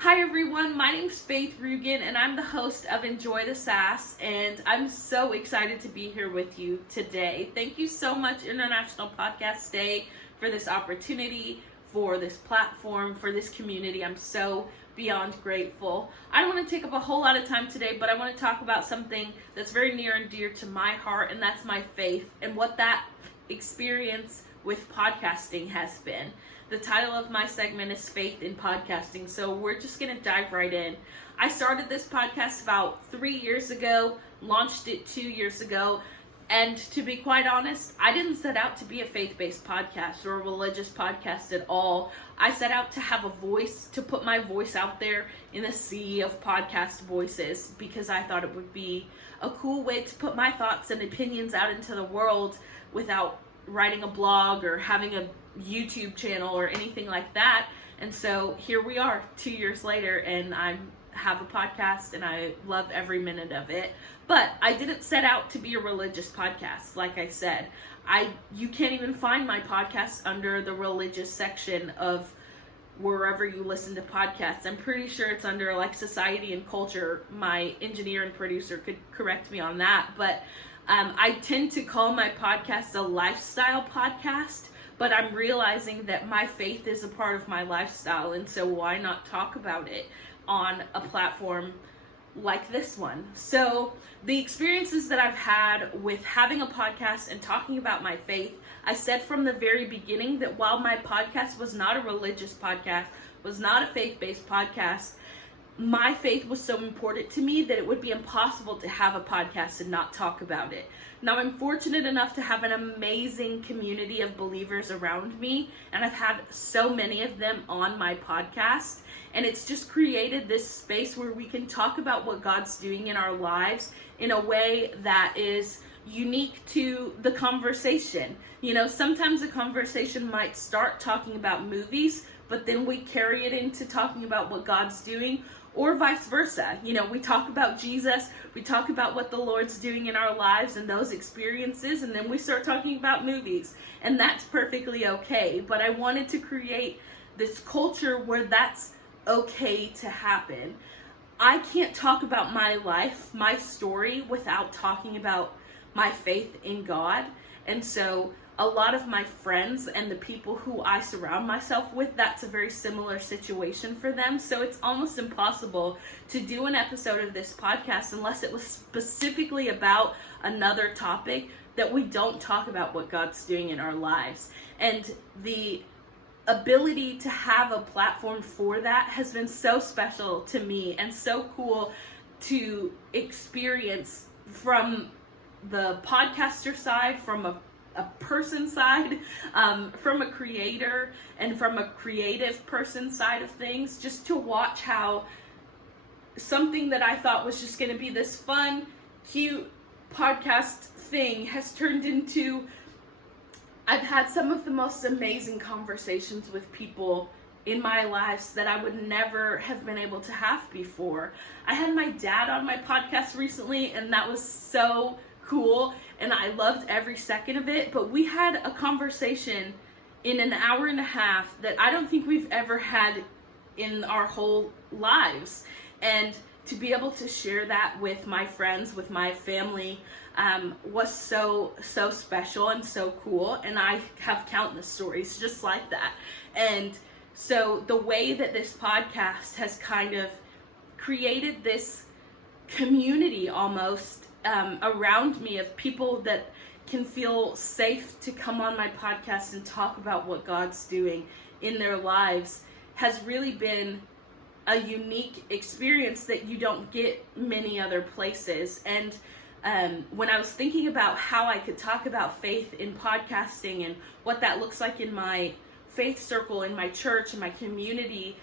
Hi everyone, my name's Faith Rugen and I'm the host of Enjoy the Sass, and I'm so excited to be here with you today. Thank you so much, International Podcast Day, for this opportunity, for this platform, for this community. I'm so beyond grateful. I don't want to take up a whole lot of time today, but I want to talk about something that's very near and dear to my heart, and that's my faith and what that experience with podcasting has been. The title of my segment is Faith in Podcasting, so we're just going to dive right in. I started this podcast about 3 years ago, launched it 2 years ago, and to be quite honest, I didn't set out to be a faith-based podcast or a religious podcast at all. I set out to have a voice, to put my voice out there in a sea of podcast voices, because I thought it would be a cool way to put my thoughts and opinions out into the world without writing a blog or having a YouTube channel or anything like that. And so here we are 2 years later, and I have a podcast and I love every minute of it. But I didn't set out to be a religious podcast. Like I said, you can't even find my podcast under the religious section of wherever you listen to podcasts. I'm pretty sure it's under like society and culture. My engineer and producer could correct me on that, but I tend to call my podcast a lifestyle podcast, but I'm realizing that my faith is a part of my lifestyle, and so why not talk about it on a platform like this one? So the experiences that I've had with having a podcast and talking about my faith, I said from the very beginning that while my podcast was not a religious podcast, was not a faith-based podcast, my faith was so important to me that it would be impossible to have a podcast and not talk about it. Now, I'm fortunate enough to have an amazing community of believers around me, and I've had so many of them on my podcast, and it's just created this space where we can talk about what God's doing in our lives in a way that is unique to the conversation. You know, sometimes a conversation might start talking about movies, but then we carry it into talking about what God's doing, or vice versa. You know, we talk about Jesus, we talk about what the Lord's doing in our lives and those experiences, and then we start talking about movies, and that's perfectly okay. But I wanted to create this culture where that's okay to happen. I can't talk about my life, my story, without talking about my faith in God. And so a lot of my friends and the people who I surround myself with, that's a very similar situation for them. So it's almost impossible to do an episode of this podcast unless it was specifically about another topic that we don't talk about what God's doing in our lives. And the ability to have a platform for that has been so special to me and so cool to experience from the podcaster side, from a person side, from a creator and from a creative person side of things, just to watch how something that I thought was just going to be this fun, cute podcast thing has turned into, I've had some of the most amazing conversations with people in my lives that I would never have been able to have before. I had my dad on my podcast recently, and that was so cool, and I loved every second of it. But we had a conversation in an hour and a half that I don't think we've ever had in our whole lives, and to be able to share that with my friends, with my family, was so special and so cool. And I have countless stories just like that. And so the way that this podcast has kind of created this community almost around me of people that can feel safe to come on my podcast and talk about what God's doing in their lives has really been a unique experience that you don't get many other places. And when I was thinking about how I could talk about faith in podcasting and what that looks like in my faith circle, in my church, in my community,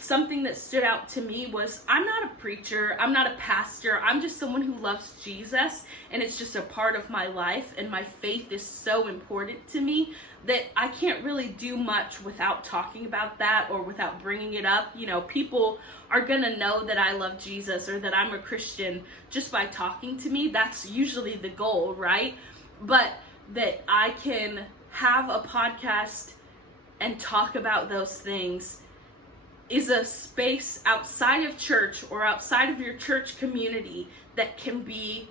something that stood out to me was, I'm not a preacher, I'm not a pastor, I'm just someone who loves Jesus, and it's just a part of my life, and my faith is so important to me that I can't really do much without talking about that or without bringing it up. You know, people are gonna know that I love Jesus or that I'm a Christian just by talking to me. That's usually the goal, right? But that I can have a podcast and talk about those things is a space outside of church or outside of your church community that can be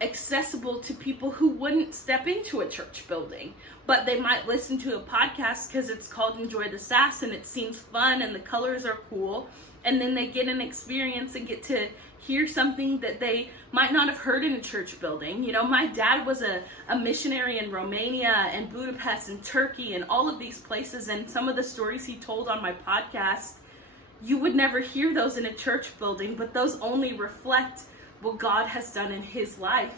accessible to people who wouldn't step into a church building, but they might listen to a podcast because it's called Enjoy the Sass and it seems fun and the colors are cool, and then they get an experience and get to hear something that they might not have heard in a church building. You know, my dad was a missionary in Romania and Budapest and Turkey and all of these places, and some of the stories he told on my podcast, you would never hear those in a church building, but those only reflect what God has done in his life.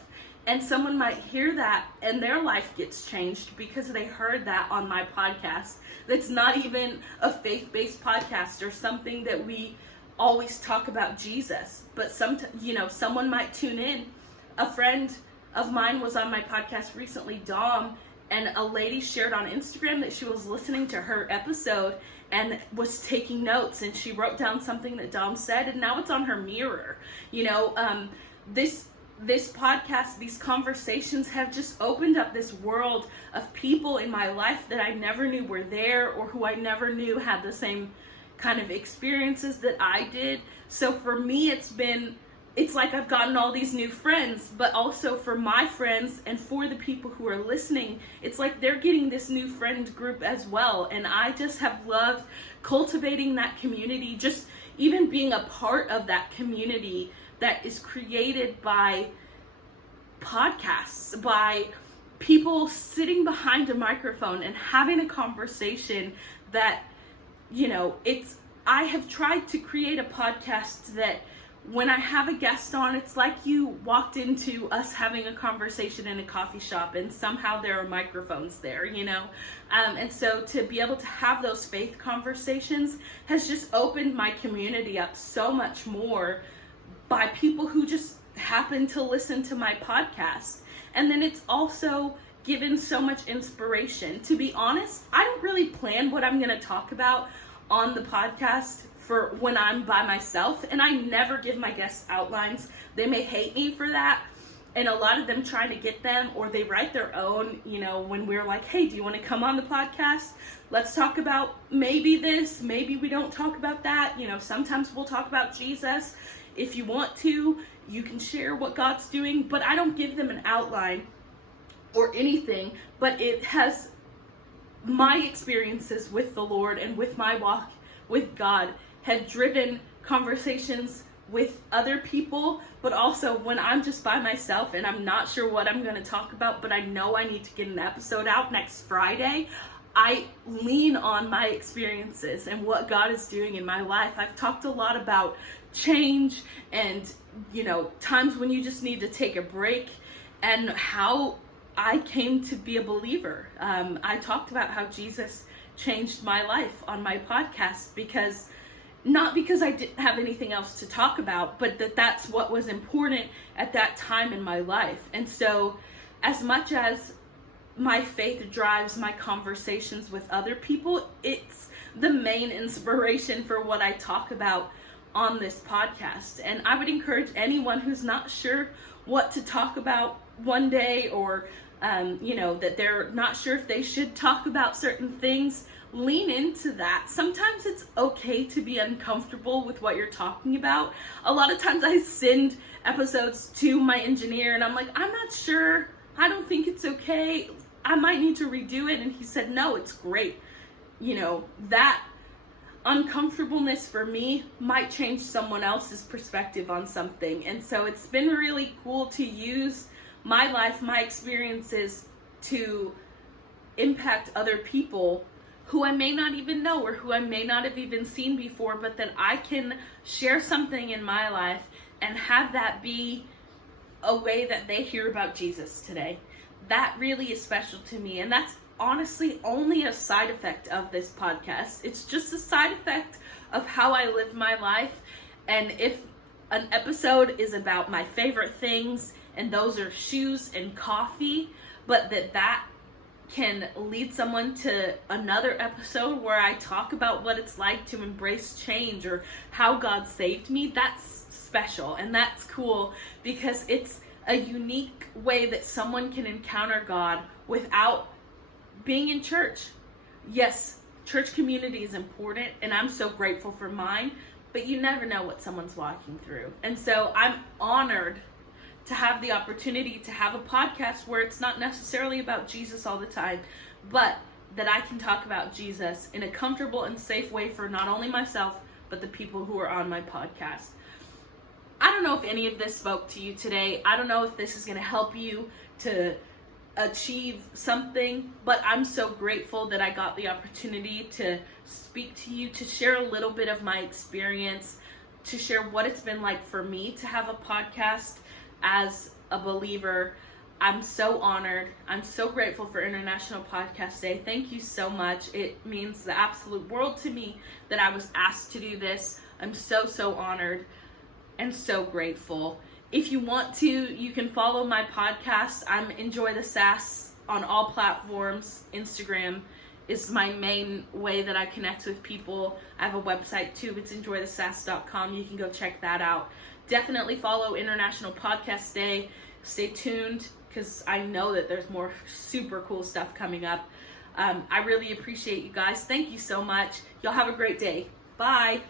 And someone might hear that and their life gets changed because they heard that on my podcast. That's not even a faith-based podcast or something that we always talk about Jesus, but someone might tune in. A friend of mine was on my podcast recently, Dom, and a lady shared on Instagram that she was listening to her episode and was taking notes, and she wrote down something that Dom said, and now it's on her mirror. You know, this podcast, these conversations have just opened up this world of people in my life that I never knew were there, or who I never knew had the same kind of experiences that I did. So for me, it's like I've gotten all these new friends, but also for my friends and for the people who are listening, it's like they're getting this new friend group as well. And I just have loved cultivating that community, just even being a part of that community that is created by podcasts, by people sitting behind a microphone and having a conversation that, you know, I have tried to create a podcast that when I have a guest on, it's like you walked into us having a conversation in a coffee shop and somehow there are microphones there, you know? And so to be able to have those faith conversations has just opened my community up so much more by people who just happen to listen to my podcast. And then it's also given so much inspiration. To be honest, I don't really plan what I'm going to talk about on the podcast for when I'm by myself, and I never give my guests outlines. They may hate me for that, and a lot of them trying to get them, or they write their own, you know, when we're like, hey, do you want to come on the podcast? Let's talk about maybe this, maybe we don't talk about that. You know, sometimes we'll talk about Jesus. If you want to, you can share what God's doing, but I don't give them an outline or anything, but it has my experiences with the Lord and with my walk with God have driven conversations with other people, but also when I'm just by myself and I'm not sure what I'm going to talk about, but I know I need to get an episode out next Friday, I lean on my experiences and what God is doing in my life. I've talked a lot about change and, you know, times when you just need to take a break and how I came to be a believer. I talked about how Jesus changed my life on my podcast not because I didn't have anything else to talk about, but that's what was important at that time in my life. And so as much as my faith drives my conversations with other people, it's the main inspiration for what I talk about on this podcast. And I would encourage anyone who's not sure what to talk about one day, or you know, that they're not sure if they should talk about certain things, lean into that. Sometimes it's okay to be uncomfortable with what you're talking about. A lot of times I send episodes to my engineer and I'm like, I'm not sure, I don't think it's okay, I might need to redo it. And he said, no, it's great. You know, that uncomfortableness for me might change someone else's perspective on something. And so it's been really cool to use my life, my experiences to impact other people who I may not even know or who I may not have even seen before, but that I can share something in my life and have that be a way that they hear about Jesus today. That really is special to me, and that's honestly only a side effect of this podcast. It's just a side effect of how I live my life. And if an episode is about my favorite things, and those are shoes and coffee, but that can lead someone to another episode where I talk about what it's like to embrace change or how God saved me, that's special and that's cool, because it's a unique way that someone can encounter God without being in church. Yes, church community is important, and I'm so grateful for mine, but you never know what someone's walking through. And so I'm honored to have the opportunity to have a podcast where it's not necessarily about Jesus all the time, but that I can talk about Jesus in a comfortable and safe way for not only myself, but the people who are on my podcast. I don't know if any of this spoke to you today. I don't know if this is going to help you to achieve something, but I'm so grateful that I got the opportunity to speak to you, to share a little bit of my experience, to share what it's been like for me to have a podcast as a believer. I'm so honored. I'm so grateful for International Podcast Day. Thank you so much. It means the absolute world to me that I was asked to do this. I'm so honored and so grateful. If you want to, you can follow my podcast. I'm Enjoy the Sass on all platforms. Instagram is my main way that I connect with people. I have a website too. It's enjoythesass.com. You can go check that out. Definitely follow International Podcast Day. Stay tuned because I know that there's more super cool stuff coming up. I really appreciate you guys. Thank you so much. Y'all have a great day. Bye.